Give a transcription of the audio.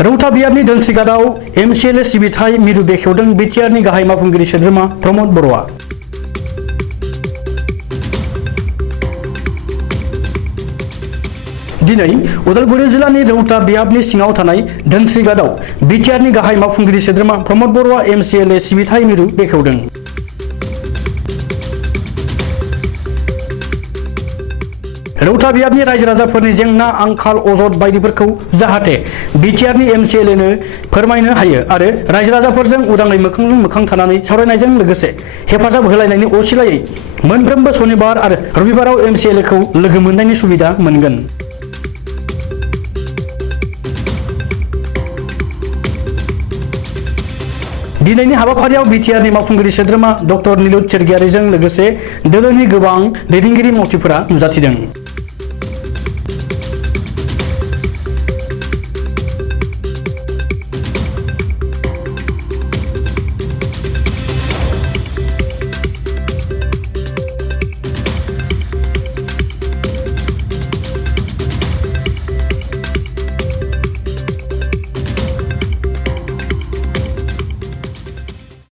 रौता बियाबनि दोनस्रिगादाव MCLA सिबिथाय मिरु बेखेवदों बिटिआरनि गाहाय मावफुंगिरि सोद्रोमा रमद बर'आ। दिनै उदालगुरि जिल्लानि रौता बियाबनि सिङाव थानाय दोनस्रिगादाव बिटिआरनि गाहाय मावफुंगिरि सोद्रोमा रमद बर'आ MCLA सिबिथाय मिरु बेखेवदों। रौता बियाबनि रायजो राजाफोरनि जेंना आंखाल अजद बायदिफोरखौ जाहाथे बिटिआरनि MCLA नो फोरमायनो हायो आरो रायजो राजाफोरजों उदाङै मोखांजों मोखां थानानै सावरायनायजों लोगोसे हेफाजाब होलायनायनि असिलायै मोनफ्रोमबो सनिबार आरो रबिबाराव MCLA खौ लोगो मोननायनि सुबिदा मोनगोन। दिनैनि हाबाफारियाव बिटिआरनि मावफुंगिरि सोद्रोमा डक्टर नीलुत सरगियारिजों लोगोसे दोलोनि गोबां दैदेनगिरि मावथिफोरा नुजाथिदों।